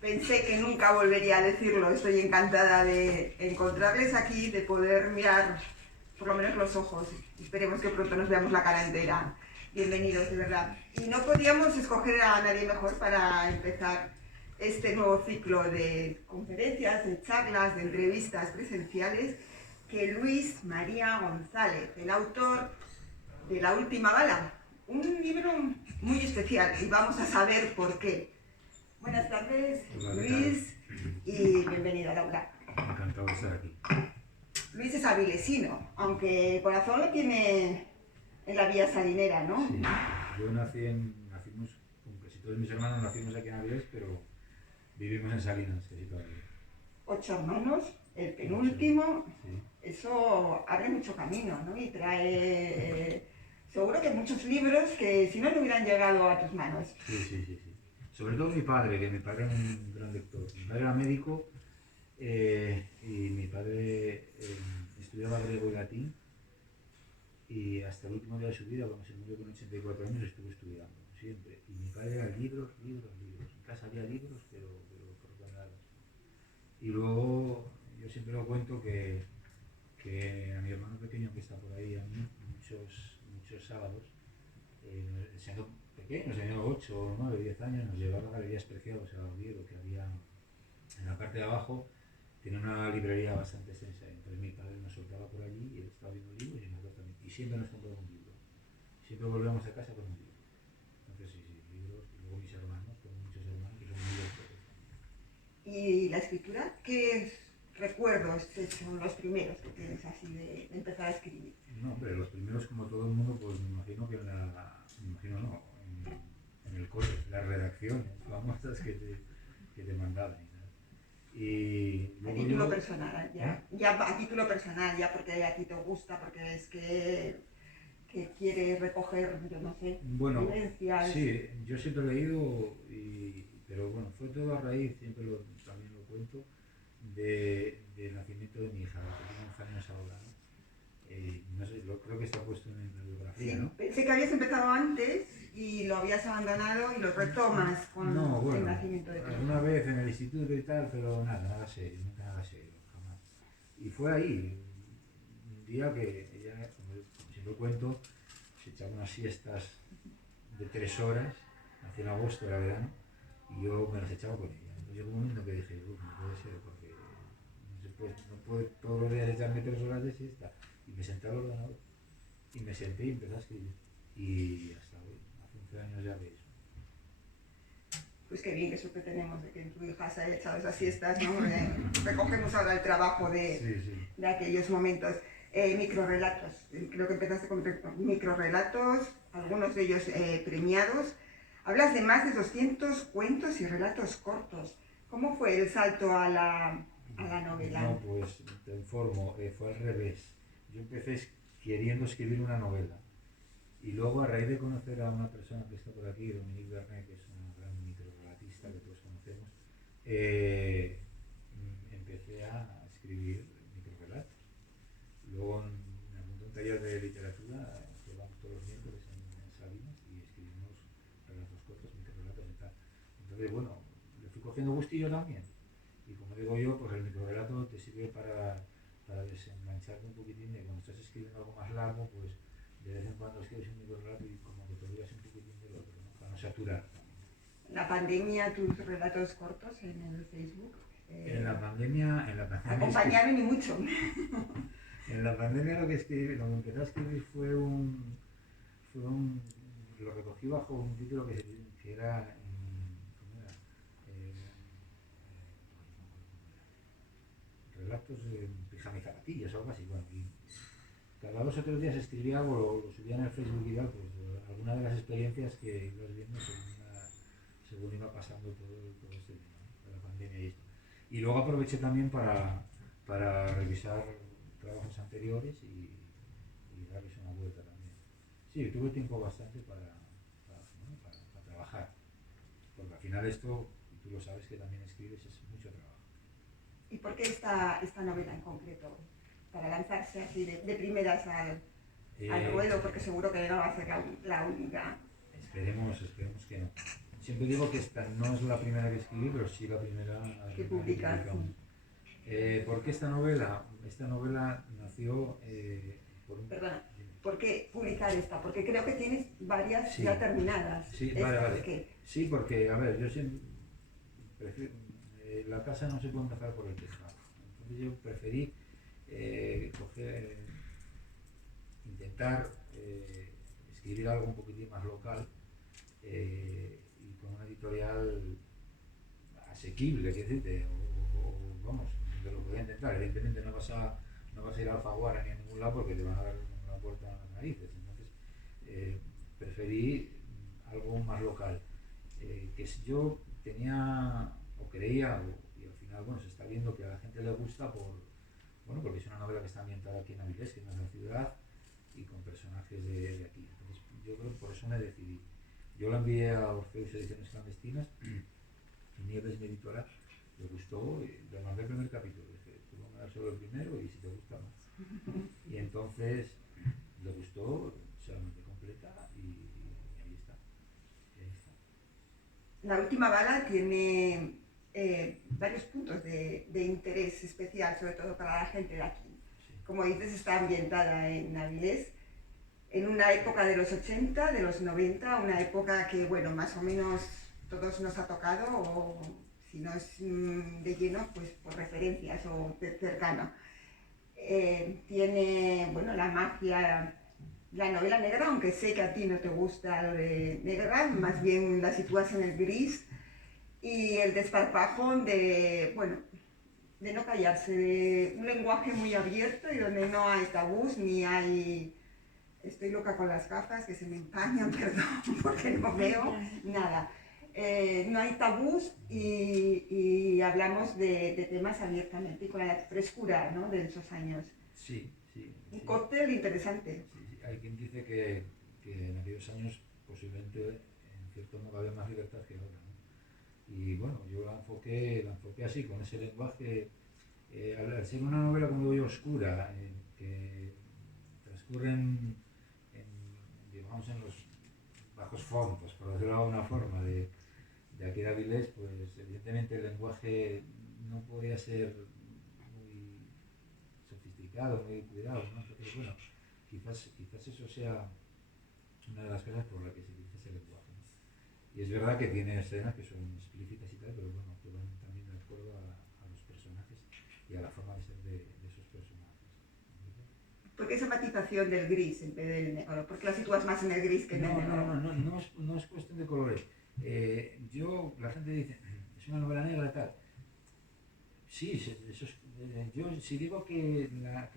Pensé que nunca volvería a decirlo. Estoy encantada de encontrarles aquí, de poder mirar por lo menos los ojos. Esperemos que pronto nos veamos la cara entera. Bienvenidos, de verdad. Y no podíamos escoger a nadie mejor para empezar este nuevo ciclo de conferencias, de charlas, de entrevistas presenciales que Luis María González, el autor de La Última Bala. Un libro muy especial y vamos a saber por qué. Buenas tardes, Luis, y bienvenido, Laura. Encantado de estar aquí. Luis es avilesino, aunque el corazón lo tiene en la vía salinera, ¿no? Sí, yo nacimos, como casi todos mis hermanos nacimos aquí en Avilés, pero vivimos en Salinas, casi todavía. 8 hermanos, el penúltimo, Sí. Eso abre mucho camino, ¿no? Y trae, seguro que muchos libros que si no, no hubieran llegado a tus manos. Sí. Sobre todo mi padre, que mi padre era un gran lector. Mi padre era médico y mi padre estudiaba griego y latín y hasta el último día de su vida, cuando se murió con 84 años, estuvo estudiando, siempre. Y mi padre era libros. En casa había libros, pero por todos lados. Y luego, yo siempre lo cuento que a mi hermano pequeño que está por ahí, a mí, muchos sábados, siendo pequeños, teniendo 8, 9, 10 años, nos llevaba a Galerías Preciados, a Oviedo, que había en la parte de abajo, tiene una librería bastante extensa. Entonces mi padre nos soltaba por allí y él estaba viendo libros y nosotros también. Y siempre nos compraba un libro. Siempre volvíamos a casa con un libro. Entonces sí, libros. Y luego mis hermanos, tengo muchos hermanos que son muy lectores también. ¿Y la escritura? ¿Qué recuerdos son los primeros que tienes así de empezar a escribir? No, hombre, los primeros, como todo el mundo, pues me imagino que en el cole, las redacciones famosas que te mandaban. Y A luego título yo, personal, ya a título personal, ya porque a ti te gusta, porque es que quiere recoger, yo no sé, bueno, vivencias. sí, yo siempre he leído, pero bueno, fue todo a raíz, también lo cuento, del nacimiento de mi hija, que tiene 11 años ahora, ¿no? No sé, creo que está puesto en la biografía, Sí, ¿no? pensé que habías empezado antes y lo habías abandonado y lo retomas con No, el bueno, nacimiento de tu hija. alguna vez en el instituto y tal, pero nada serio, nunca nada serio, jamás. Y fue ahí, un día que ella, como siempre cuento, se echaba unas siestas de 3 horas, hacia en agosto, era verano, y yo me las echaba con ella. Entonces llegó un momento que dije, no puede ser, porque no puedo todos los días echarme 3 horas de siesta. Y me senté al ordenador, y me senté y empecé a escribir. Y hasta hoy, hace 11 años ya de eso. Pues qué bien, que suerte tenemos de que tu hija se haya echado esas siestas, ¿no? Recogemos ahora el trabajo de aquellos momentos. Microrrelatos, creo que empezaste con microrrelatos, algunos de ellos premiados. Hablas de más de 200 cuentos y relatos cortos. ¿Cómo fue el salto a la novela? No, pues te informo, fue al revés. Yo empecé queriendo escribir una novela. Y luego, a raíz de conocer a una persona que está por aquí, Dominique Bernet, que es una gran microrelatista que todos conocemos, empecé a escribir microrelatos. Luego me apunté a un taller de literatura que vamos todos los miércoles en Salinas y escribimos relatos cortos, microrelatos y tal. Entonces, bueno, le fui cogiendo gustillo también. Y como digo yo, pues el microrelato te sirve para desengancharte un poquitín de cuando estás escribiendo algo más largo, pues de vez en cuando escribes un microrelato y como que te olvidas un poquitín del otro, ¿no? Para no saturar también. La pandemia, tus relatos cortos en el Facebook. En la pandemia acompañaron y mucho. En la pandemia lo que empecé a escribir fue lo recogí bajo un título que era, ¿cómo era? Relatos de pijama y zapatillas o algo así. Bueno, y cada 2 o 3 días escribía algo, lo subía en el Facebook y tal, pues alguna de las experiencias que ibas viendo según iba pasando todo este tema, ¿no? De la pandemia y esto. Y luego aproveché también para revisar trabajos anteriores y darles una vuelta también. Sí, tuve tiempo bastante para trabajar, porque al final esto, tú lo sabes que también escribes, es mucho trabajo. ¿Y por qué esta novela en concreto? Para lanzarse así de primeras al ruedo, porque seguro que no va a ser la única. Esperemos que no. siempre digo que esta no es la primera que escribí, pero sí la primera que publicamos. ¿Por qué esta novela? Esta novela nació por un... Perdona, ¿por qué publicar esta? Porque creo que tienes varias Sí. ya terminadas. Sí, ¿Esta vale. por qué? Sí, porque, a ver, yo siempre prefiero, la casa no se puede empezar por el tejado. Entonces yo preferí intentar escribir algo un poquitín más local y con una editorial asequible, quiero decirte, vamos, te lo voy a intentar. Evidentemente no vas a ir a Alfaguara ni a ningún lado porque te van a dar una puerta a las narices. Entonces preferí algo más local. Que si yo tenía o creía, y al final bueno, se está viendo que a la gente le gusta porque es una novela que está ambientada aquí en Avilés, que no es la ciudad, y con personajes de aquí. Entonces yo creo que por eso me decidí. Yo la envié a Orfeus Ediciones Clandestinas y Nieves, mi editora, le gustó y le mandé el primer capítulo. Dije, tú vas a dar solo el primero y si te gusta más. Y entonces le gustó, se la mandé completa y ahí está. La última bala tiene varios puntos de interés especial, sobre todo para la gente de aquí. Sí. Como dices, está ambientada en Avilés, en una época de los 80, de los 90, una época que, bueno, más o menos todos nos ha tocado, o si no es de lleno, pues por referencias o de cercano. Tiene, bueno, la magia, la novela negra, aunque sé que a ti no te gusta lo de negra, más bien la sitúas en el gris, y el desparpajo de, bueno, de no callarse, de un lenguaje muy abierto y donde no hay tabús ni hay... Estoy loca con las gafas que se me empañan, perdón, porque no veo nada. No hay tabús y hablamos de temas abiertamente y con la frescura, ¿no?, de esos años. Sí. Un cóctel interesante. Sí. Hay quien dice que en aquellos años posiblemente en cierto modo había más libertad que ahora, ¿no? Y bueno, yo la enfoqué así, con ese lenguaje, al ser una novela, como digo yo, oscura, que transcurre digamos, en los bajos fondos, por decirlo de alguna forma, de aquí de Avilés, pues evidentemente el lenguaje no podía ser muy sofisticado, muy cuidado, ¿no? Entonces, bueno, quizás eso sea una de las cosas por las que se utiliza ese lenguaje, ¿no? Y es verdad que tiene escenas que son explícitas y tal, pero bueno, que van también de acuerdo a los personajes y a la forma de ser de esos personajes. ¿Por qué esa matización del gris en vez del negro? ¿Por qué la sitúas más en el gris que en el negro? No es cuestión de colores. La gente dice, es una novela negra y tal. Sí, yo si digo que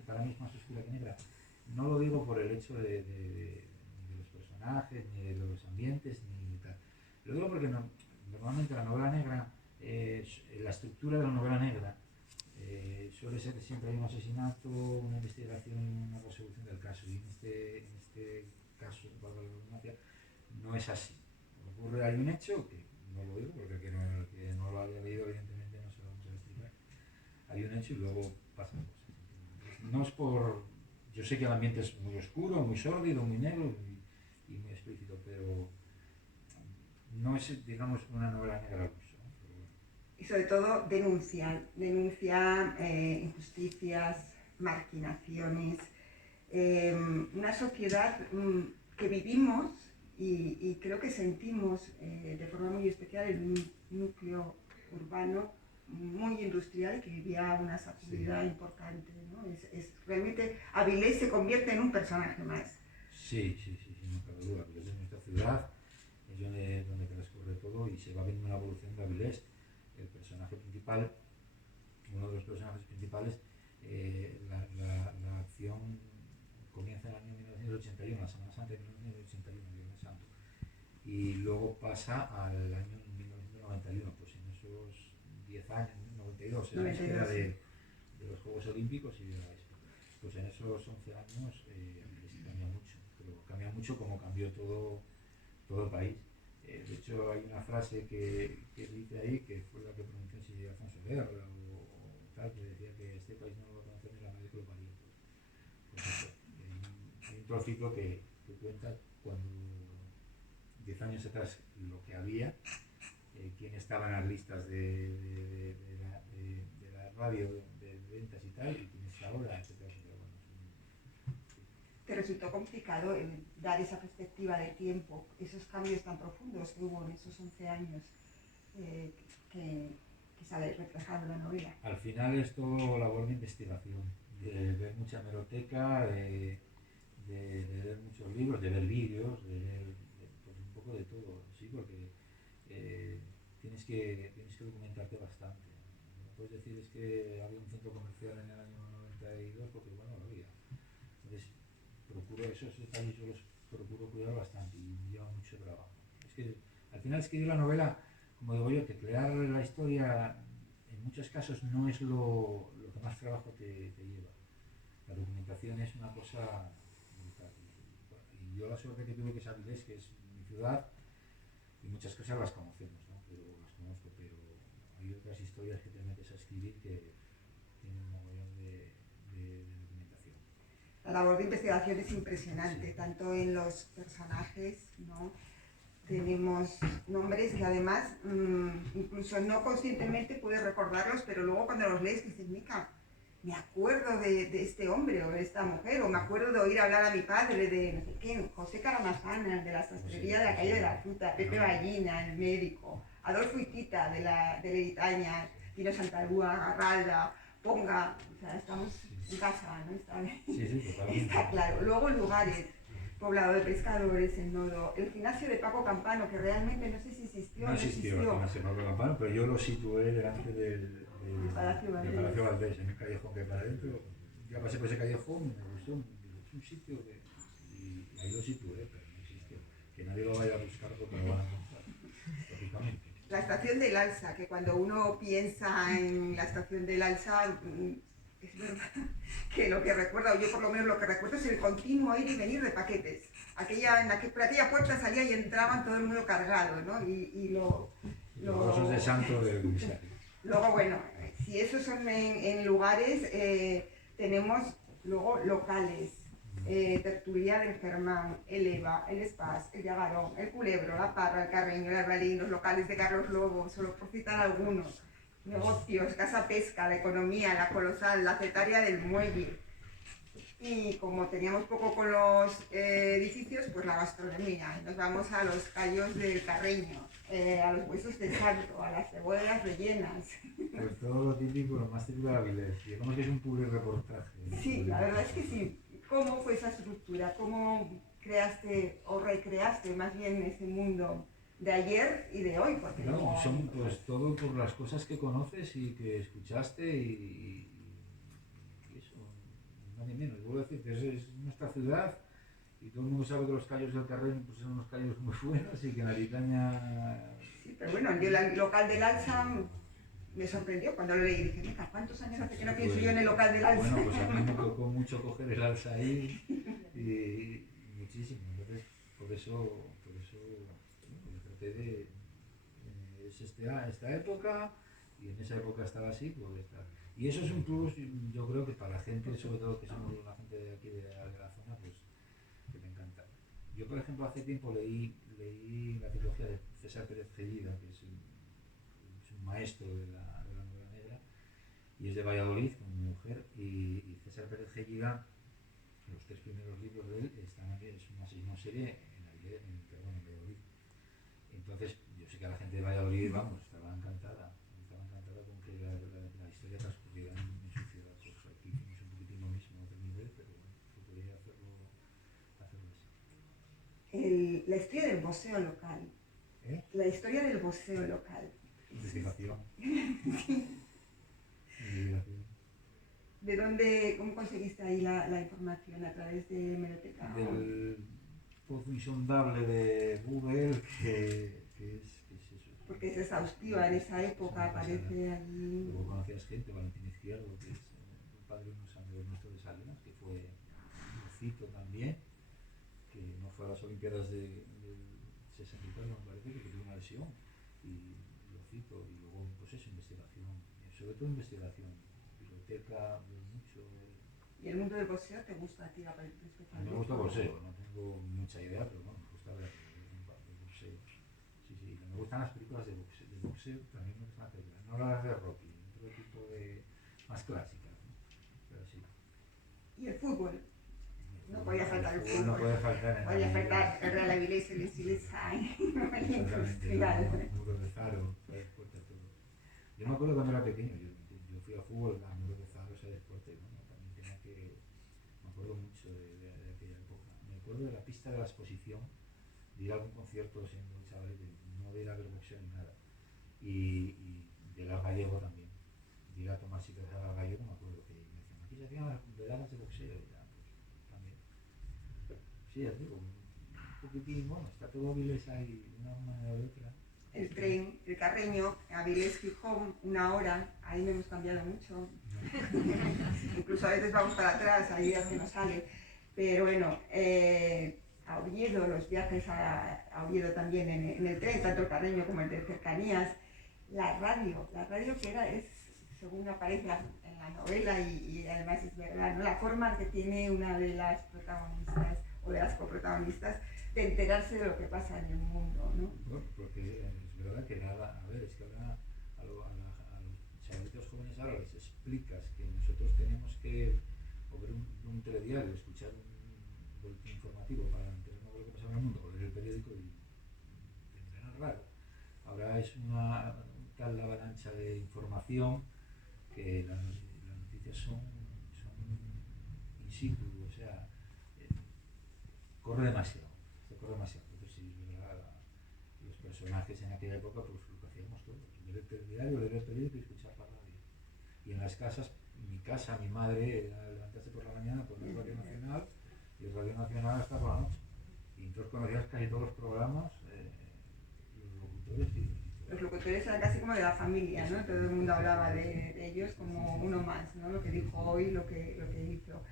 para mí es más oscura que negra, no lo digo por el hecho ni de los personajes, ni de los ambientes, ni tal. Lo digo porque normalmente la novela negra, la estructura de la novela negra, suele ser que siempre hay un asesinato, una investigación, una resolución del caso. Y en este caso, valga la redundancia, no es así. Hay un hecho que no lo digo porque el que no lo haya leído, evidentemente no se lo vamos a explicar. Hay un hecho y luego pasan cosas. No es por... Yo sé que el ambiente es muy oscuro, muy sórdido, muy negro y muy explícito, pero no es, digamos, una novela negra al uso, ¿no? Pero bueno. Y sobre todo denuncia injusticias, marginaciones, una sociedad que vivimos y creo que sentimos de forma muy especial en un núcleo urbano muy industrial que vivía una sacudida importante, ¿no? Realmente Avilés se convierte en un personaje más. Sí, no cabe duda. Avilés es nuestra ciudad, es donde transcurre todo y se va viendo una evolución de Avilés. El personaje principal, uno de los personajes principales, la acción comienza en el año 1981, la Semana Santa de 1981, Viernes Santo, y luego pasa al año 1991, pues en esos 10 años, 92, en la espera de los Juegos Olímpicos y de la Expo. Pues en esos 11 años cambia mucho, pero cambia mucho como cambió todo el país. De hecho, hay una frase que dice ahí, que fue la que pronunció si Alfonso Guerra o tal, que decía que este país no lo va a conocer ni la madre que lo parió. Pues eso, hay un trocito que cuenta cuando 10 años atrás lo que había, quién estaba en las listas de la radio, de ventas y tal, y quién está ahora, etcétera, etcétera. Bueno, ¿Te resultó complicado el dar esa perspectiva de tiempo, esos cambios tan profundos que hubo en esos 11 años que sale reflejado en la novela? al final es todo labor de investigación, de ver mucha hemeroteca, de leer muchos libros, de ver vídeos, pues un poco de todo, sí, porque tienes que documentarte bastante. No puedes decir es que había un centro comercial en el año 92 porque bueno, lo había. Entonces procuro esos detalles, yo los procuro cuidar bastante y me lleva mucho trabajo. Es que al final escribir la novela, como digo yo, teclear la historia en muchos casos no es lo que más trabajo te lleva. La documentación es una cosa brutal. Y yo la suerte que tuve que saber es que es mi ciudad y muchas cosas las conocemos, ¿no? Pero las conozco, pero hay otras historias que te metes a escribir que tienen un mogollón de documentación. La labor de investigación es impresionante, Sí. tanto en los personajes, ¿no? Tenemos nombres que además, incluso no conscientemente puedes recordarlos, pero luego cuando los lees dices, Mica, me acuerdo de este hombre o de esta mujer, o me acuerdo de oír hablar a mi padre de no sé quién, José Caramazana, de la sastrería de la calle de la Fruta, Pepe Ballina, el médico, Adolfo Itita, de la Eritaña, Tino Santalúa, Garralda, Ponga, o sea, estamos en casa, ¿no? Está claro. Luego lugares, Poblado de Pescadores, el Nodo, el gimnasio de Paco Campano, que realmente no sé si existió o no existió. El gimnasio de Paco Campano, pero yo lo situé delante del Palacio Valdés, en un callejón que para adentro. Ya pasé por ese callejón, me gustó, es un sitio y ahí lo situé, pero no existió. Que nadie lo vaya a buscar porque lo van a encontrar, lógicamente. La estación del Alsa, que cuando uno piensa en la estación del Alsa, es verdad que lo que recuerda, o yo por lo menos lo que recuerdo, es el continuo ir y venir de paquetes. Por aquella puerta salía y entraban todo el mundo cargado, ¿no? Los osos de santo del comisario. Luego, bueno, si esos son en lugares, tenemos luego locales. Tertulia del Germán, el Eva, el Spas, el Llagarón, el Culebro, la Parra, el Carreño, el Arbalín, los locales de Carlos Lobo, solo por citar algunos. Negocios, Casa Pesca, la Economía, la Colosal, la Cetaria del Muelle. Y como teníamos poco con los edificios, pues la gastronomía. Nos vamos a los callos del Carreño, a los huesos de santo, a las cebollas rellenas. Pues todo lo típico, lo más típico de Avilés. Digamos que es un public reportaje. Sí, la verdad es que sí. ¿Cómo fue esa estructura? ¿Cómo creaste o recreaste más bien ese mundo de ayer y de hoy? Porque no, son pues todo por las cosas que conoces y que escuchaste y eso, más ni menos. Vuelvo a decir que es nuestra ciudad y todo el mundo sabe que los callos del Carreño pues, son unos callos muy buenos y que en la Eritaña... Sí, pero bueno, el local del Alsa me sorprendió cuando lo leí. Dije, mira, ¿cuántos años hace que no pienso yo en el local del Alsa? Bueno, pues a mí me tocó mucho coger el Alsa ahí y muchísimo. Entonces, por eso bueno, traté de... es esta época y en esa época estaba así, pues está. Y eso es un plus, yo creo que para la gente, sobre todo que somos la gente de aquí de la zona, pues que me encanta. Yo, por ejemplo, hace tiempo leí la trilogía de César Pérez Gellida, que es un maestro de la novela negra, y es de Valladolid, con mi mujer, y César Pérez Gellida, los 3 primeros libros de él están aquí, es una serie en Valladolid. Entonces, yo sé que a la gente de Valladolid, vamos, estaba encantada con que la historia transcurriera en su ciudad. Pues aquí hicimos un poquitín lo mismo a otro nivel, pero bueno, procuré hacerlo así. La historia del boxeo local. La historia del boxeo local. Investigación. ¿De dónde, cómo conseguiste ahí la información? ¿A través de hemeroteca? Del pozo insondable de Google, que es eso. Porque es exhaustiva en esa época, aparece allí. Luego conocías gente, Valentín Izquierdo, que es un padre de unos amigos nuestros de Salinas, que fue Cito también, que no fue a las Olimpiadas del 64, me parece, que tuvo una lesión, y lo cito, y luego, pues eso, investigación, sobre todo investigación, biblioteca, mucho. ¿Y el mundo del boxeo te gusta a ti especialmente? Me gusta el boxeo, no tengo mucha idea, pero bueno, me gusta ver el Me gustan las películas de boxeo, también me gustan las películas. No las de Rocky, otro tipo de más clásicas, ¿no? Pero sí. Y el fútbol. No podía faltar el fútbol. No puede faltar en podía faltar el Real Avilés, el Silesai, el Industrial. Muro de Faro, deporte, todo. Yo me acuerdo cuando era pequeño, yo fui a fútbol a Muro de Faro, ese deporte, ¿no? También tenía que. Me acuerdo mucho de aquella época. Me acuerdo de la pista de la exposición, de ir a algún concierto siendo un chaval, no de ir a ver boxeo ni nada. Y de ir al Gallego también. De ir a tomar sitios al Gallego, me acuerdo que me decían, aquí se hacían veladas de boxeo. Y ya, pues también. Sí, ya digo, un poquitín, bueno, está todo Avilés ahí de una manera u otra. El tren, el Carreño, Avilés Gijón, 1 hora, ahí no hemos cambiado mucho. Incluso a veces vamos para atrás, hay días que no sale. Pero bueno, a Oviedo, los viajes a Oviedo también en el tren, tanto el Carreño como el de cercanías. La radio que es, según aparece en la novela y además es verdad, ¿no? La forma que tiene una de las protagonistas o de las coprotagonistas de enterarse de lo que pasa en el mundo, ¿no? Bueno, porque es verdad que nada, a ver, es que ahora a los chavalitos jóvenes ahora les explicas que nosotros tenemos que o ver un telediario, escuchar un boletín informativo para enterarnos de lo que pasa en el mundo, o leer el periódico y tendrán raro. Ahora es una tal avalancha de información que las noticias son in situ, o sea, corre demasiado. Entonces, sí, los personajes en aquella época, pues lo que hacíamos todos, leer el diario, leer el periódico y escuchar la radio. Y en las casas, mi madre era levantarse por la mañana, poner Radio Nacional, y Radio Nacional hasta por la noche. Y entonces conocías casi todos los programas, los locutores y los locutores eran casi como de la familia, ¿no? Todo el mundo hablaba de ellos como uno más, ¿no? Lo que dijo hoy, lo que hizo.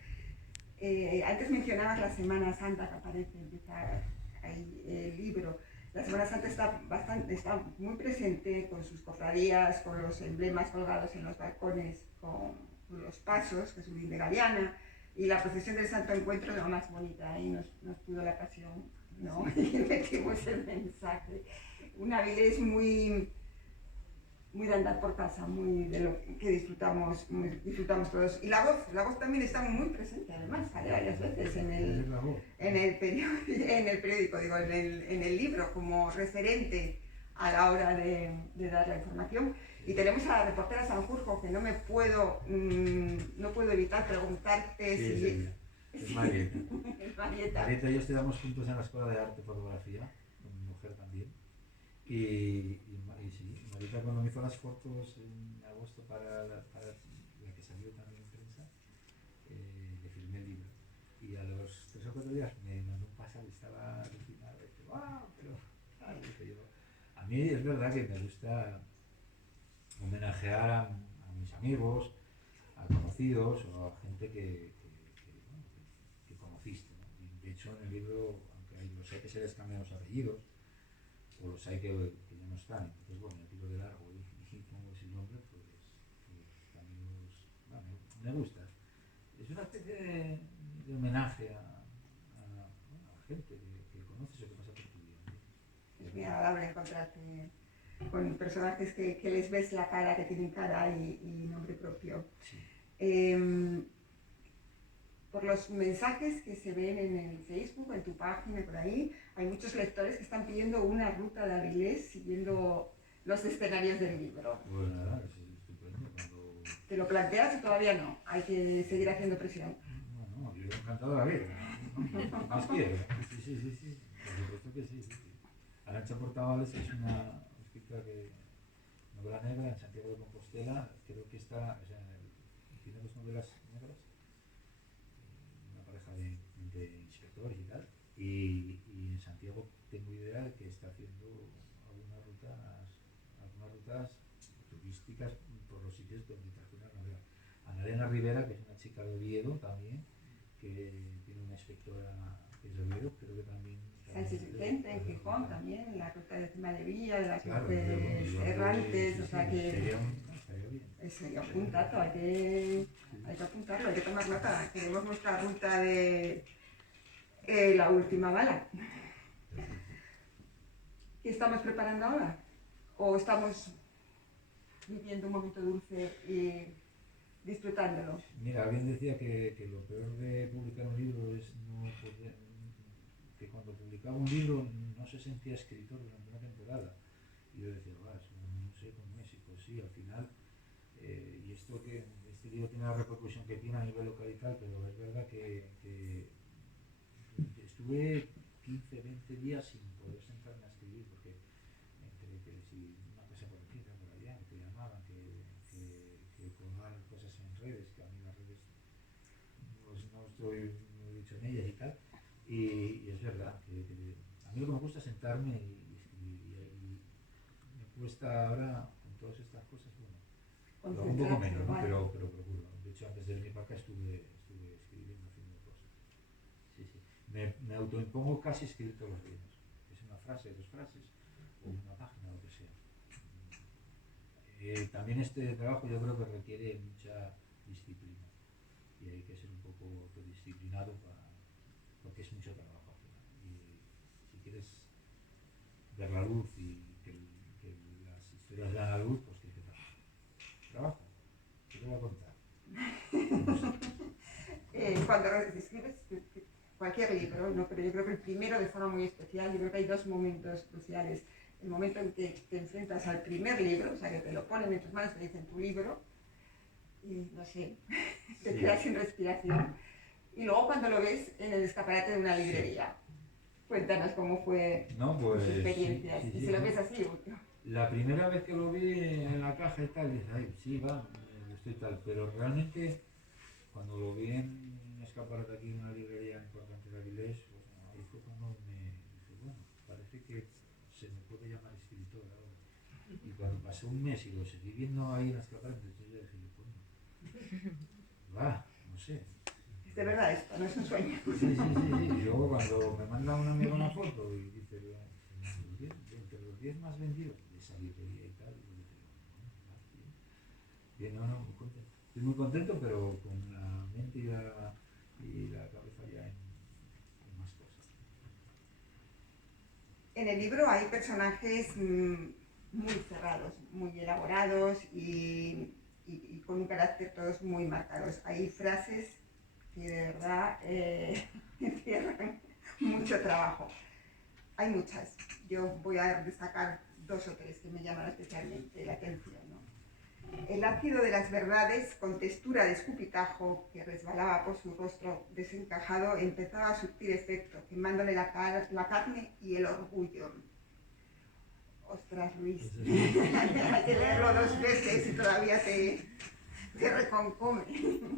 Antes mencionabas la Semana Santa que aparece, empieza ahí el libro. La Semana Santa está muy presente con sus cofradías, con los emblemas colgados en los balcones, con los pasos, que es un de Galeana, y la procesión del Santo Encuentro es lo más bonita. Ahí nos pudo la pasión, ¿no? Y metimos el mensaje. Un Avilés muy de andar por casa, muy de lo que disfrutamos todos. Y la voz también está muy presente, además, sale varias veces en el periódico, digo, en el libro, como referente a la hora de dar la información. Y tenemos a la reportera Sanjurjo, que no puedo evitar preguntarte si... Es Marieta. Es Marieta. Marieta y yo estudiamos juntos en la Escuela de Arte y Fotografía, con mi mujer también. Y sí, Marieta cuando me hizo las fotos en agosto para la que salió también en prensa, le firmé el libro. Y a los 3 o 4 días me mandó un pasado y estaba alucinado. Y dije, ¡wow! Pero, claro, a mí es verdad que me gusta homenajear a mis amigos, a conocidos o a gente que conociste, ¿no? Y de hecho en el libro, aunque hay los hay que se les cambian los apellidos, o los hay que ya no están, entonces bueno, el tiro de largo y pongo ese nombre, pues también me gusta. Es una especie de homenaje a la gente que conoces o que pasa por tu vida, ¿no? Es muy agradable encontrarte con personajes que les ves la cara, que tienen cara y nombre propio. Sí. Por los mensajes que se ven en el Facebook, en tu página, por ahí, hay muchos lectores que están pidiendo una ruta de Avilés siguiendo los escenarios del libro. Pues nada, es estupendo. Cuando... ¿Te lo planteas o todavía no? Hay que seguir haciendo presión. No, yo he encantado la vida. Más quiero. Sí. Por supuesto que sí. Arantxa Portavales es una escritora que novela negra en Santiago de Compostela, creo que está, o sea, tiene 2 novelas negras, una pareja de inspectores y tal, y en Santiago tengo idea de que está haciendo algunas rutas turísticas por los sitios donde transcurre la novela. Ana Elena Rivera, que es una chica de Oviedo también, que tiene una inspectora que es de Oviedo, creo que también... Sánchez Vicente, en Gijón también, la ruta de Cima de Villa, de las mujeres errantes, o sea que... Sería un puntazo, hay que apuntarlo, hay que tomar nota. Queremos nuestra ruta de la última bala. ¿Qué estamos preparando ahora? ¿O estamos viviendo un momento dulce y disfrutándolo? Mira, alguien decía que lo peor de publicar un libro es no poder, que cuando publicaba un libro no se sentía escritor durante una temporada. Y yo decía, va, eso no sé cómo es, y pues sí, al final, y esto que este libro tiene la repercusión que tiene a nivel local y tal, pero es verdad que estuve 15, 20 días sin poder sentarme a escribir, porque entre que si una cosa por aquí, otra por allá, que te llamaban, que colgar cosas en redes, que a mí las redes pues, no estoy muy dicho en ellas y tal, y es verdad, que a mí lo que me gusta es sentarme y escribir, y me cuesta ahora con todas estas cosas, bueno, lo hago un poco Concentrarse, menos, ¿no? vale. Pero procuro. De hecho, antes de venir para acá estuve escribiendo, haciendo cosas. Sí, sí. Me autoimpongo casi escribir todos los días. Es una frase, dos frases, o una página, lo que sea. También este trabajo yo creo que requiere mucha disciplina. Y hay que ser un poco autodisciplinado porque es mucho trabajo al final. Y si quieres ver la luz y que las historias vean la luz, pues tienes que trabajar. Trabaja. ¿Qué te voy a contar? No sé. Cuando escribes cualquier libro, ¿no? Pero yo creo que el primero de forma muy especial, yo creo que hay dos momentos cruciales. El momento en que te enfrentas al primer libro, o sea, que te lo ponen en tus manos, te dicen tu libro, y no sé, te Sí. quedas sin respiración. Y luego cuando lo ves en el escaparate de una librería. Cuéntanos cómo fue No, tus pues experiencias. sí, Y si sí, lo ¿no? ves así, La primera vez que lo vi en la caja y tal, dije, ay, sí, va, estoy tal, pero realmente cuando lo vi en un escaparate aquí en una librería importante de Avilés, pues ahí fue cuando me dije, bueno, parece que se me puede llamar escritor ahora. Y cuando pasó un mes y lo seguí viendo ahí en el escaparate, entonces ya dije, coño, va, no sé. es de verdad esto, no es un sueño. Sí, sí, sí, sí. Y luego cuando me manda un amigo una foto y dice, entre los 10 más vendidos de esa librería y tal, y dice, bueno, bien, bien, no, no, muy contento. Estoy muy contento, pero con la mente y la cabeza ya en más cosas. En el libro hay personajes muy cerrados, muy elaborados y con un carácter todos muy marcados. Hay frases que de verdad encierran mucho trabajo. Hay muchas. Yo voy a destacar dos o tres que me llaman especialmente la atención, ¿no? El ácido de las verdades, con textura de escupitajo que resbalaba por su rostro desencajado, empezaba a surtir efecto, quemándole la carne y el orgullo. Ostras, Luis, hay que leerlo dos veces y todavía te reconcome.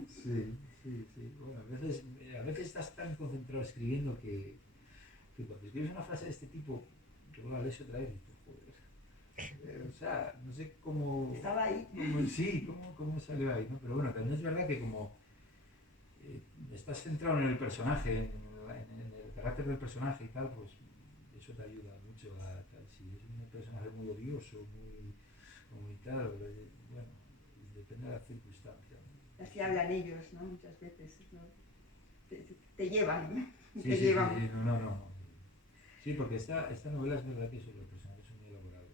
Sí, sí, sí. Bueno, a veces estás tan concentrado escribiendo que cuando escribes una frase de este tipo, que luego la lees otra vez y dices, joder. O sea, no sé cómo. Estaba ahí. Sí, cómo salió ahí, ¿no? Pero bueno, también es verdad que como estás centrado en el personaje, en el carácter del personaje y tal, pues eso te ayuda mucho a tal. Si es un personaje muy odioso, muy tal, bueno, depende de la circunstancia, ¿no? Así hablan ellos, ¿no? Muchas veces, ¿no? Te llevan, Sí, te sí, sí, llevan. sí, no. Sí, porque esta novela es verdad que eso, los personajes son muy elaborados.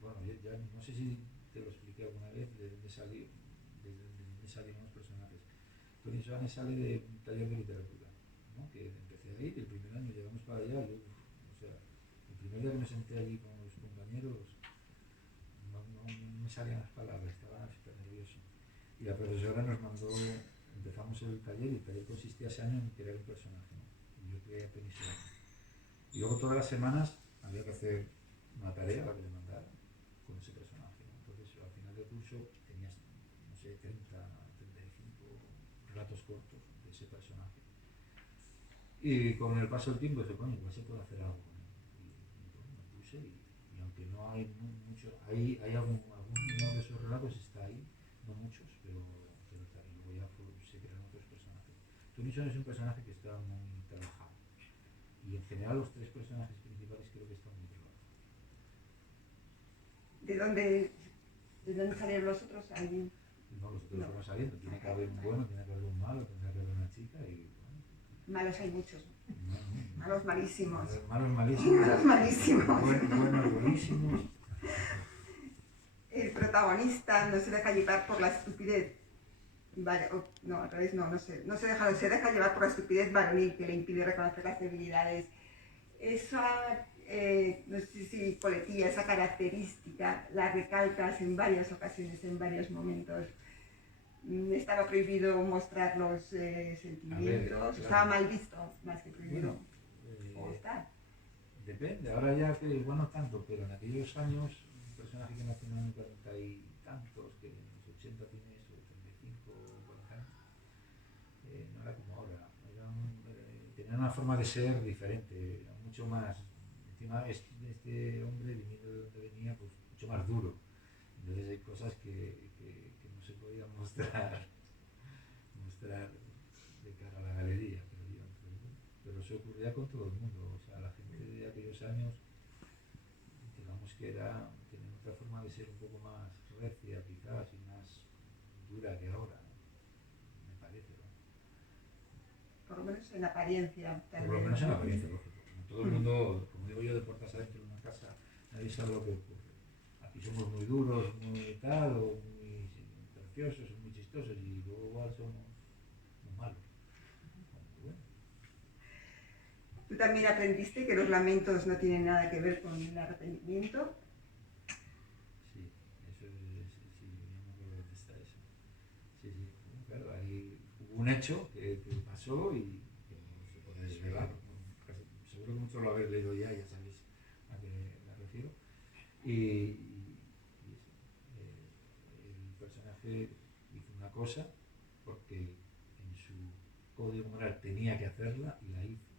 Bueno, ya no sé si te lo expliqué alguna vez de dónde salieron los personajes. Tony Soanes sale de un taller de literatura, ¿no? Que empecé ahí, el primer año llegamos para allá, yo, o sea, el primer día que me senté allí con los compañeros, no me salían las palabras, estaba súper nervioso. Y la profesora nos mandó, empezamos el taller y el taller consistía ese año en crear un personaje, ¿no? Y yo creé a Tony Soanes. Y luego todas las semanas había que hacer una tarea, la que le mandaran, con ese personaje, ¿no? Entonces al final del curso tenías, no sé, 30, 35 relatos cortos de ese personaje. Y con el paso del tiempo dije, coño, igual se puede hacer algo con él. Y bueno, me puse y aunque no hay mucho, hay alguno de esos relatos está ahí, no muchos, pero está ahí. Luego ya se crearon otros personajes. Tony Son es un personaje que está muy trabajado. Y en general los tres personajes principales creo que están muy trabajados. ¿De dónde salieron los otros? No, los otros No. fueron saliendo. Tiene que haber un bueno, tiene que haber un malo, tendrá que haber una chica y bueno. Malos hay muchos. No, Malos malísimos. malos malísimos. Malos malísimos. Buenos buenísimos. El protagonista no se deja llevar por la estupidez. No, al revés, se deja llevar por la estupidez varonil que le impide reconocer las debilidades. Esa, no sé si coletilla, esa característica la recalcas en varias ocasiones, en varios momentos. Estaba prohibido mostrar los sentimientos, Claro. estaba mal visto, más que prohibido. Bueno, ¿Cómo está? depende, ahora ya que, bueno, tanto, pero en aquellos años, un personaje que nació en el año 40 y tantos, que en los 80 tiene eso, 35 o 40 años, no era como ahora, tenía una forma de ser diferente, era mucho más, encima este hombre, viniendo de donde venía, pues mucho más duro. Entonces hay cosas que no se podían mostrar de cara a la galería, creo yo. Pero eso ocurría con todo el mundo. O sea, la gente de aquellos años, digamos que tenía otra forma de ser un poco más recia, quizás, y más dura que ahora, ¿no? Me parece, ¿no? Por lo menos en apariencia. Por lo menos en la apariencia, lógico. Como todo el mundo, como digo yo, de puertas adentro de una casa, nadie sabe lo que ocurre. Aquí somos muy duros, muy tal, o muy graciosos, muy chistosos, y luego igual somos muy malos. Bueno. ¿Tú también aprendiste que los lamentos no tienen nada que ver con el arrepentimiento? Sí, eso es, sí, yo me acuerdo dónde está eso. Sí, sí, claro, ahí hubo un hecho que pasó y que no se puede desvelar. Seguro que muchos lo habéis leído ya sabéis a qué me refiero. Y eso, el personaje hizo una cosa porque en su código moral tenía que hacerla y la hizo.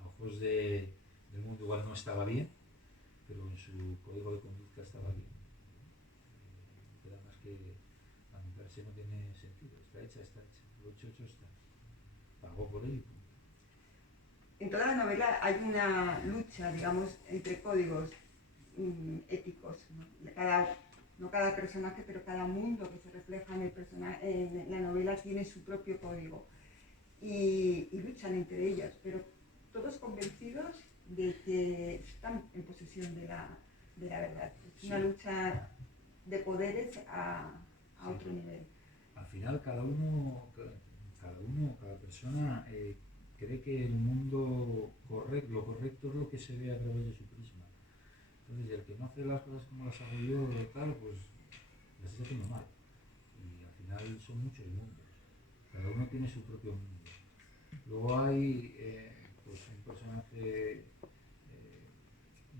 A ojos del mundo igual no estaba bien, pero en su código de conducta estaba bien. No queda más que lamentarse, no tiene sentido. Está hecha. Lo hecho está. Pagó por él y punto. En toda la novela hay una lucha, digamos, entre códigos éticos, ¿no? No cada personaje, pero cada mundo que se refleja en la novela tiene su propio código y luchan entre ellos, pero todos convencidos de que están en posesión de la verdad. Es una lucha de poderes a otro nivel. Al final cada persona cree que el mundo correcto, lo correcto es lo que se ve a través de su prisma. Entonces, el que no hace las cosas como las hago yo, tal, pues las está haciendo mal. Y al final son muchos mundos. Cada uno tiene su propio mundo. Luego hay pues un personaje,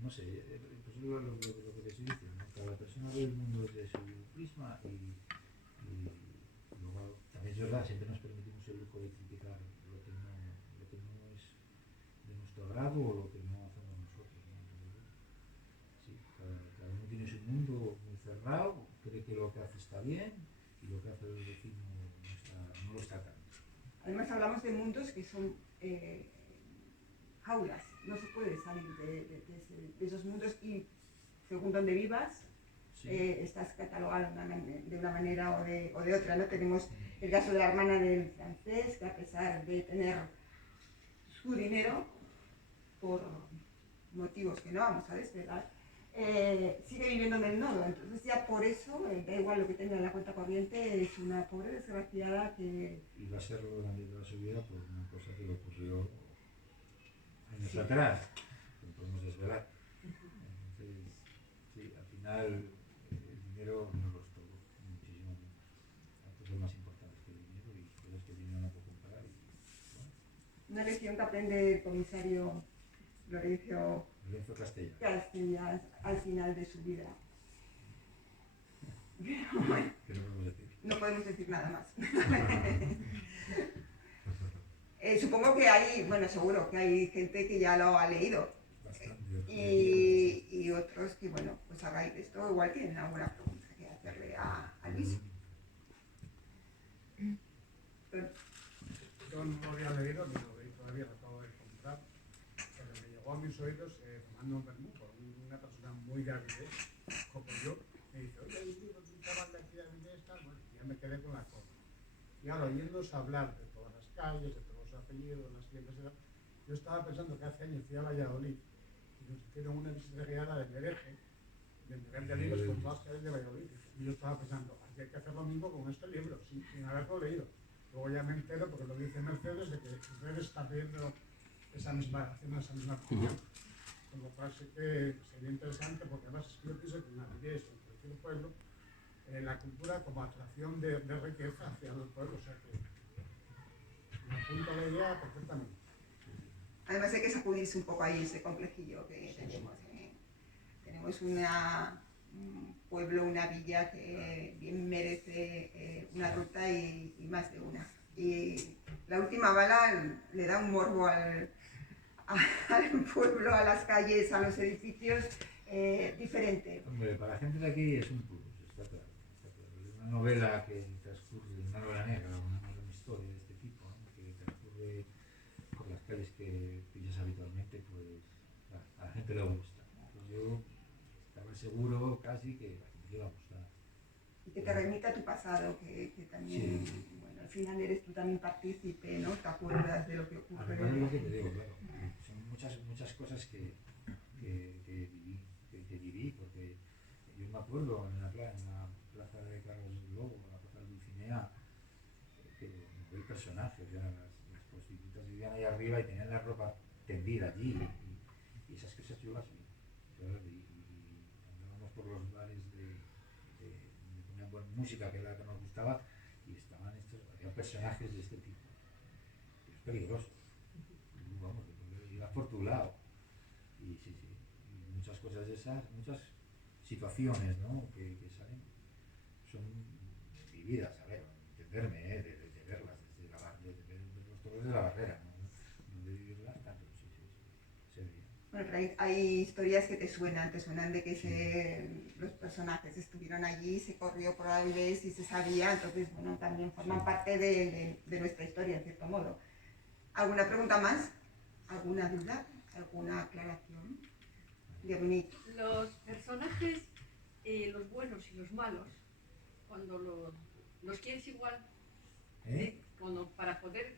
no sé, pues lo que te estoy diciendo, ¿no? Cada persona ve el mundo desde su prisma y luego también es verdad, siempre nos permitimos el lujo de criticar lo que no es de nuestro agrado o lo que no hacemos nosotros, ¿no? Entonces, sí, cada uno tiene su mundo muy cerrado, cree que lo que hace está bien y lo que hace el vecino no lo está tanto. Además hablamos de mundos que son jaulas, no se puede salir de esos mundos y según donde vivas estás catalogado de una manera o de otra, ¿no? Tenemos el caso de la hermana del francés que a pesar de tener su dinero por motivos que no vamos a desvelar, sigue viviendo en el nodo, entonces ya por eso, da igual lo que tenga en la cuenta corriente, es una pobre desgraciada que... Y va a ser lo grande de su vida por una cosa que le ocurrió años atrás, que no podemos desvelar. Entonces, sí, al final el dinero no lo es todo, muchísimo menos. Hay cosas más importantes que el dinero y cosas que el dinero no puede comprar. Bueno. Una lección que aprende el comisario Lorenzo Castilla al final de su vida. Bueno, no podemos decir nada más. Supongo que hay, bueno, seguro que hay gente que ya lo ha leído. Y otros que, bueno, pues a raíz de esto igual tienen alguna pregunta que hacerle a Luis. Yo no lo había leído, ni lo leí todavía, lo acabo de comprar, pero me llegó a mis oídos tomando un vermú por una persona muy de Avilés, como yo, me dice, oye, hay un libro de un chaval de aquí de Avilés, tal, bueno, ya me quedé con la cosa. Y ahora oyéndoos hablar de todas las calles, de todos los apellidos, las clientes. Yo estaba pensando que hace años fui a Valladolid y nos hicieron una visita guiada del hereje, del nivel de libros con todas las calles de Valladolid. Y yo estaba pensando, aquí hay que hacer lo mismo con este libro, sin haberlo leído. Luego ya me entero, porque lo dice Mercedes, de que Mercedes está haciendo esa misma función. Con lo cual sí que sería interesante, porque además es que yo pienso que en Avilés, en cualquier pueblo, la cultura como atracción de riqueza hacia el pueblo, o sea que me apunto a la idea perfectamente. Además hay que sacudirse un poco ahí ese complejillo que tenemos. Tenemos un pueblo, una villa que bien merece una ruta y más de una. Y la última bala le da un morbo al pueblo, a las calles, a los edificios, diferente. Hombre, para la gente de aquí es un plus, está claro. Está claro. Es una novela que transcurre, una novela negra, una historia de este tipo, ¿no? Que transcurre por las calles que pillas habitualmente, pues a la gente le gusta. Entonces yo estaba seguro casi que a la gente le iba a gustar. Y que te remita a tu pasado, que también, Sí. bueno, al final eres tú también partícipe, ¿no? Te acuerdas de lo que ocurre. Además de lo que te digo, claro, son muchas cosas que viví, porque yo me acuerdo en la plaza de Carlos Lobo, en la plaza de Dulcinea, que el personaje, o sea, las prostitutas vivían ahí arriba y tenían la ropa tendida allí, y esas cosas yo las vi, y andábamos por los bares de una buena música que era la que nos gustaba, y había personajes de este tipo. Es peligroso. Vamos, ibas por tu lado. Y sí, y muchas cosas de esas, muchas situaciones, ¿no? que salen, son vividas, a ver, entenderme, de verlas desde los toros de la barrera, no de vivirlas tanto, sí, se veía. Bueno, pero hay historias que te suenan de que los personajes estuvieron allí, se corrió por Avilés y se sabía, entonces, bueno, también forman parte de nuestra historia, en cierto modo. ¿Alguna pregunta más? ¿Alguna duda? ¿Alguna aclaración? De bonito. Los personajes, los buenos y los malos, cuando los quieres igual, cuando para poder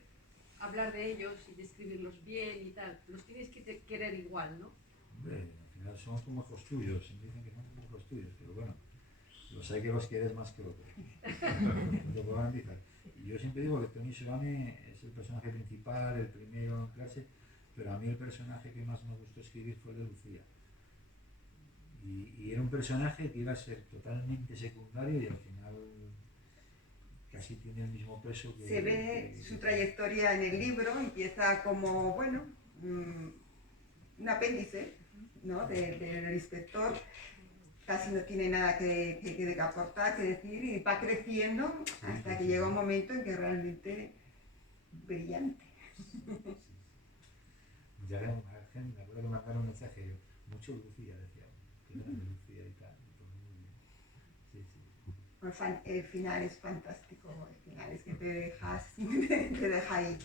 hablar de ellos y describirlos bien y tal, los tienes que querer igual, ¿no? Hombre, al final son como hijos tuyos, siempre dicen que son como hijos tuyos, pero bueno, los hay que los quieres más que otros. No te puedo garantizar. Y yo siempre digo que Tony Solane es el personaje principal, el primero en clase, pero a mí el personaje que más me gustó escribir fue el de Lucía. Y era un personaje que iba a ser totalmente secundario y al final casi tiene el mismo peso que... Se ve su trayectoria en el libro, empieza como, bueno, un apéndice, ¿no? del inspector, casi no tiene nada que aportar, que decir, y va creciendo hasta que llega un momento en que realmente brillante. Ya me acuerdo que me mandaron un mensaje, mucho Lucía, decía, que era de Lucía y tal, y todo muy bien. Sí. El final es fantástico, el final es que te deja ahí.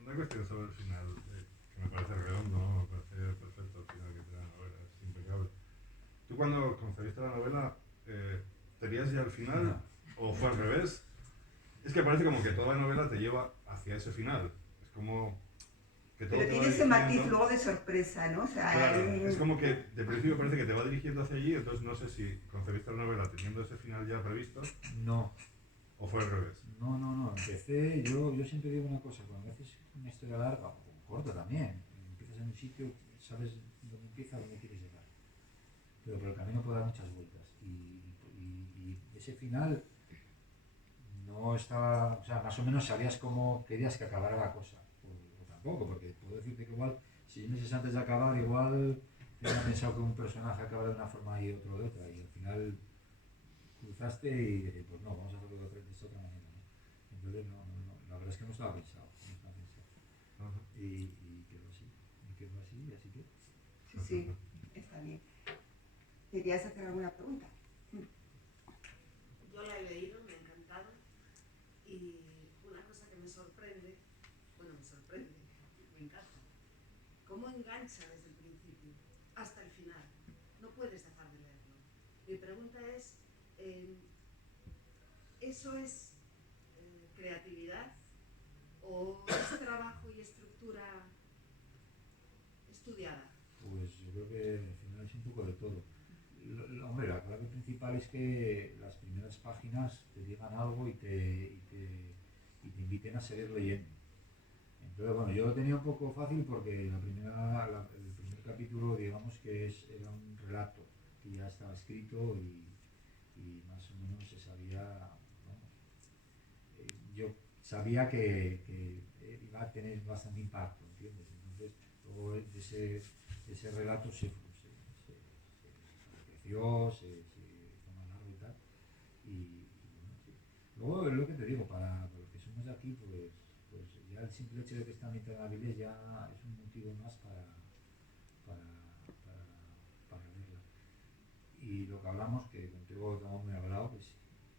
Una cuestión sobre el final, que me parece redondo, ¿no? Me parece perfecto el final que te da la novela, es impecable. ¿Tú cuando concebiste la novela, tenías ya el final No. o fue al revés? Es que parece como que toda la novela te lleva hacia ese final. Es como que todo Pero te va tiene ese matiz dirigiendo. luego de sorpresa, ¿no? O sea, Claro, es como que de principio parece que te va dirigiendo hacia allí, entonces no sé si concebiste la novela teniendo ese final ya previsto No, o fue al revés. no, empecé, yo siempre digo una cosa, cuando haces una historia larga, o corta también, empiezas en un sitio, sabes dónde empieza, dónde quieres llegar, pero por el camino puede dar muchas vueltas, y ese final no estaba, o sea, más o menos sabías cómo querías que acabara la cosa, o tampoco, porque puedo decirte que igual, 6 meses antes de acabar, igual tenía pensado que un personaje acabara de una forma y otro de otra, y al final cruzaste y dije, pues no, vamos a hacerlo de esta otra manera, ¿no? Entonces, la verdad es que no estaba pensado, Ajá. y quedó así, así que... Sí, está bien. ¿Querías hacer alguna pregunta? Yo la he leído, me ha encantado, y una cosa que me sorprende, me encanta, cómo engancha desde el principio hasta el final, no puedes dejar de leerlo. Mi pregunta es, ¿eso es creatividad ¿O es trabajo y estructura estudiada? Pues yo creo que al final es un poco de todo. Hombre, la clave principal es que las primeras páginas te digan algo y te inviten a seguir leyendo. Entonces, bueno, yo lo tenía un poco fácil porque el primer capítulo, digamos que era un relato que ya estaba escrito y más o menos se sabía, vamos, yo sabía que iba a tener bastante impacto, ¿entiendes? Entonces, luego de ese relato se creció, se hizo más largo y tal. Y bueno, sí. Luego es lo que te digo, para los que somos de aquí, pues ya el simple hecho de que está ambientada en Avilés ya es un motivo más para, para verla. Y lo que hablamos, que contigo estamos muy hablado, pues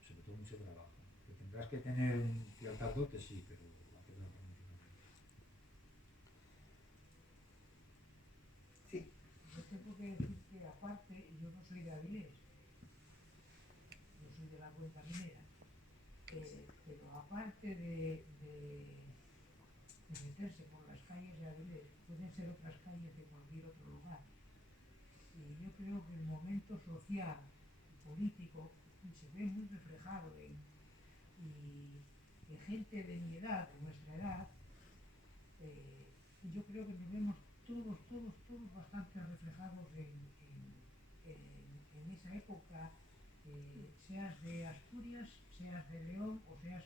sobre todo mucho trabajo. Que tendrás que tener ciertas dotes, sí, pero hacerlo profesionalmente. Sí. Yo tengo que decir que aparte, yo no soy de Avilés, yo soy de la Cuenca Minera, pero aparte de meterse por las calles de Avilés, pueden ser otras calles de cualquier otro lugar. Y yo creo que el momento social, político, se ve muy reflejado en gente de mi edad, de nuestra edad, yo creo que nos vemos todos bastante reflejados en esa época, seas de Asturias, seas de León o seas,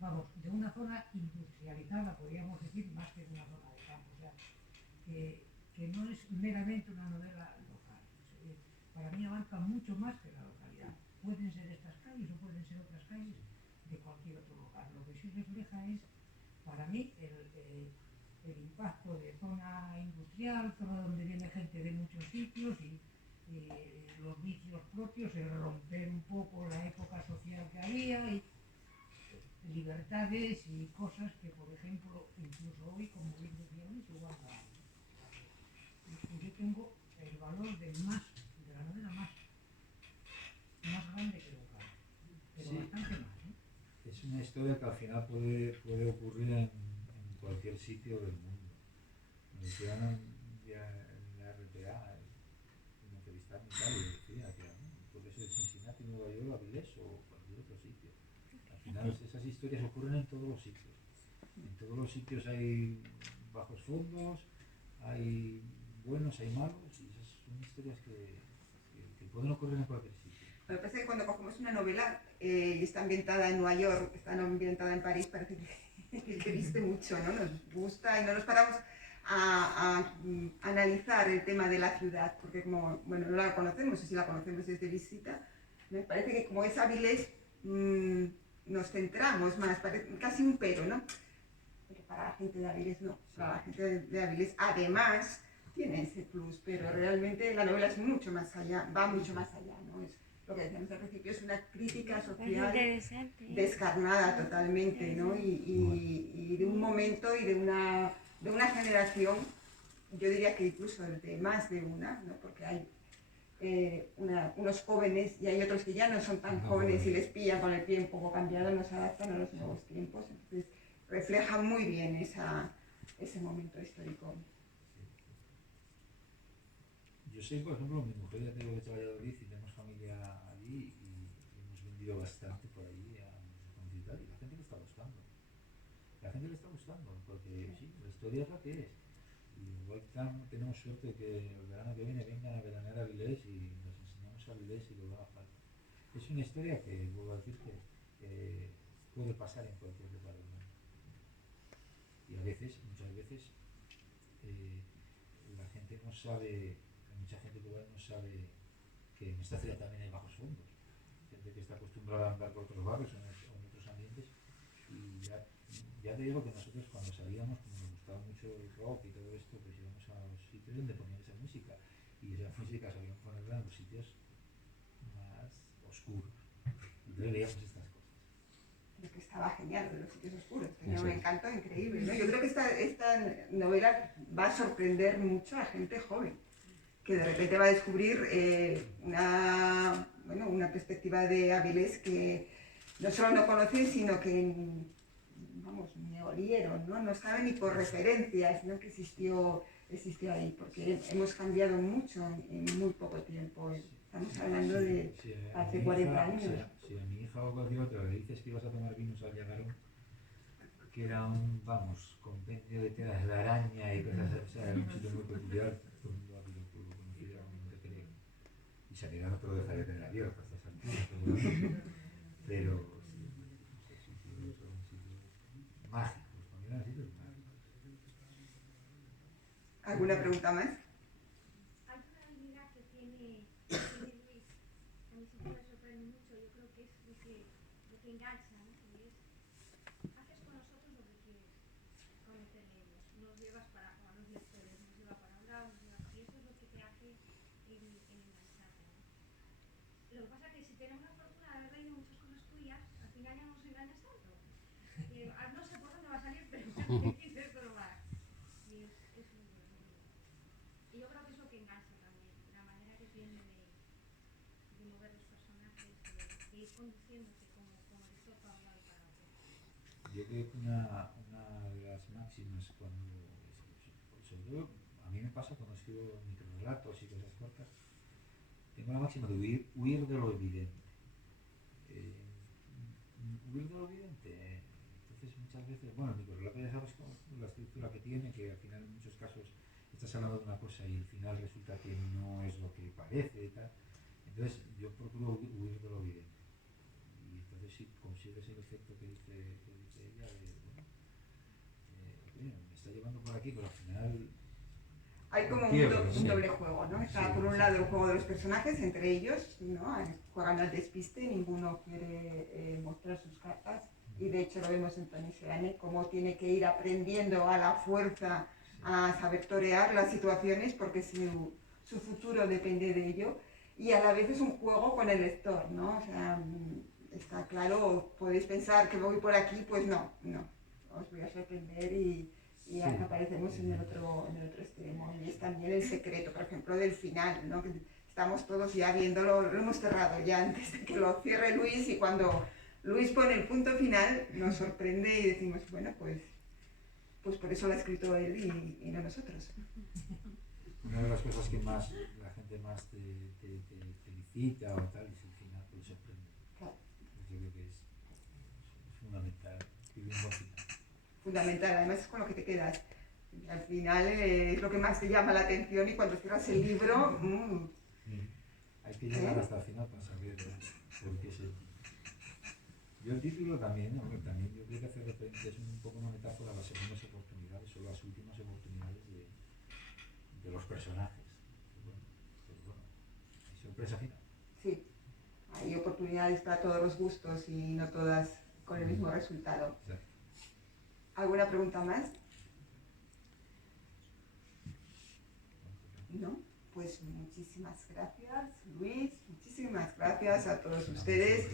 vamos, de una zona industrializada, podríamos decir, más que de una zona de campo. O sea, que no es meramente una novela local. Para mí abarca mucho más que la localidad. Pueden ser estas calles o pueden ser otras calles de cualquier otro lugar. Lo que sí refleja es, para mí, el impacto de zona industrial, zona donde viene gente de muchos sitios y los vicios propios, el romper un poco la época social que había y libertades y cosas que, por ejemplo, incluso hoy, como bien decía Luis, igual no hay. Yo tengo el valor de la novela más grande que local, pero sí, bastante más. Es una historia que al final puede ocurrir en cualquier sitio del mundo. Me decían ya en la RPA, en entrevistarme y tal, y decía que puede ser Cincinnati, Nueva York, Avilés o cualquier otro sitio. Al final esas historias ocurren en todos los sitios. En todos los sitios hay bajos fondos, hay buenos, hay malos, y esas son historias que pueden ocurrir en cualquier sitio. Lo que pasa es que cuando cogemos una novela y está ambientada en Nueva York, está ambientada en París, parece que viste mucho, ¿no? Nos gusta y no nos paramos a analizar el tema de la ciudad, porque como, bueno, no la conocemos, si la conocemos desde visita, me parece que como es Avilés, nos centramos más, casi un pero, ¿no? Pero para la gente de Avilés no, para la gente de Avilés además tiene ese plus, pero realmente la novela es mucho más allá, va mucho más allá, ¿no? Es lo que decíamos al principio, es una crítica social descarnada totalmente, ¿no? Y de un momento y de una generación, yo diría que incluso de más de una, ¿no? Porque hay unos jóvenes y hay otros que ya no son tan jóvenes y les pillan con el pie un poco cambiado, no se adaptan a los nuevos tiempos, entonces refleja muy bien ese momento histórico. Yo sé, por ejemplo, mi mujer ya tengo que trabajar a Valladolid y tenemos familia allí y hemos vendido bastante por allí a nuestra y la gente le está gustando. La gente le está gustando porque sí, la historia es la que es. Y igual tenemos suerte de que el verano que viene vengan a veranear a Avilés y nos enseñamos a Avilés y lo haga falta. Es una historia que, vuelvo a decir, que puede pasar en cualquier lugar del mundo. Y a veces, muchas veces, la gente no sabe, mucha gente que no sabe que en esta ciudad también hay bajos fondos. Gente que está acostumbrada a andar por otros barrios o en otros ambientes. Y ya te digo que nosotros cuando salíamos, como nos gustaba mucho el rock y todo esto, pues íbamos a los sitios donde ponían esa música. Y esa música sabíamos ponerla en los sitios más oscuros. Entonces veíamos estas cosas. Lo que estaba genial de los sitios oscuros, tenía un encanto increíble, ¿no? Yo creo que esta novela va a sorprender mucho a gente joven, que de repente va a descubrir una perspectiva de Avilés que no solo no conoce, sino que vamos, ni olieron, ¿no? No saben ni por referencias, ¿no? Que existió ahí, porque hemos cambiado mucho en muy poco tiempo. Estamos hablando de hace 40 años. Si a mi hija o cualquier otro le dices que ibas a tomar vinos al Llagarón, que era un, vamos, compendio de telas de araña y cosas así, o sea, era un sitio muy peculiar, todo el mundo ha habido conocido un recreo. Y Sanidad no te lo dejaría tener abierto hasta esa altura, seguramente. Pero sí, esos sitios son sitios mágicos, para mí eran sitios mágicos. ¿Alguna pregunta más? Hay una habilidad que tiene Luis, a mí siempre me sorprende mucho, yo creo que es lo que engancha, ¿no? Y es, haces con nosotros lo que quieres, con entendernos, nos llevas para, como nos lectores, nos lleva para un lado, y eso es lo que te hace engancharte, ¿no? Lo que pasa es que si tenemos la fortuna de haber leído muchas cosas tuyas, al final ya no nos engañas tanto. No sé por dónde va a salir, pero dices esto no va. Y es muy bueno. Y yo creo que es lo que engancha también, la manera que tiene de mover los personajes, de ir conduciéndote como lector para un lado y para otro. Yo creo que una de las máximas cuando, sobre todo, a mí me pasa cuando escribo microrelatos y cosas cortas, tengo la máxima de huir de lo evidente. Huir de lo evidente. Entonces muchas veces, bueno, el microrelato ya sabes cómo, la estructura que tiene, que al final en muchos casos estás hablando de una cosa y al final resulta que no es lo que parece y tal. Entonces yo procuro huir de lo evidente. Y entonces si consigues el efecto que dice ella, bueno, me está llevando por aquí, pero al final... Hay como un doble juego, ¿no? Está por un lado el juego de los personajes, entre ellos, ¿no? Juegan al despiste, ninguno quiere mostrar sus cartas, y de hecho lo vemos en Tony Serane, cómo tiene que ir aprendiendo a la fuerza a saber torear las situaciones, porque su futuro depende de ello, y a la vez es un juego con el lector, ¿no? O sea, está claro, podéis pensar que voy por aquí, pues no, os voy a sorprender y aparecemos en el otro extremo. Y es también el secreto, por ejemplo, del final, ¿no? Que estamos todos ya viéndolo, lo hemos cerrado ya antes de que lo cierre Luis, y cuando Luis pone el punto final nos sorprende y decimos, bueno, pues por eso lo ha escrito él y no nosotros. Una de las cosas que más la gente más te felicita o tal es el final, te sorprende. Claro. Yo creo que es fundamental, escribir un buen final. Fundamental, además es con lo que te quedas. Al final es lo que más te llama la atención, y cuando cierras el libro... Hay que llegar hasta el final para saber por qué es el título. Yo el título también yo creo que hace referencia, es un poco una metáfora a las segundas oportunidades o las últimas oportunidades de los personajes. Pero bueno, hay sorpresa final. Sí, hay oportunidades para todos los gustos y no todas con el mismo resultado. Exacto. ¿Alguna pregunta más? ¿No? Pues muchísimas gracias, Luis, muchísimas gracias a todos ustedes.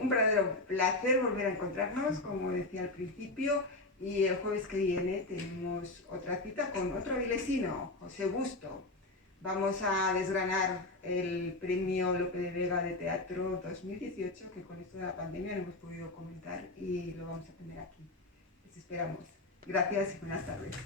Un verdadero placer volver a encontrarnos, como decía al principio, y el jueves que viene tenemos otra cita con otro vilesino, José Busto. Vamos a desgranar el premio Lope de Vega de Teatro 2018, que con esto de la pandemia no hemos podido comentar, y lo vamos a tener aquí. Les esperamos. Gracias y buenas tardes.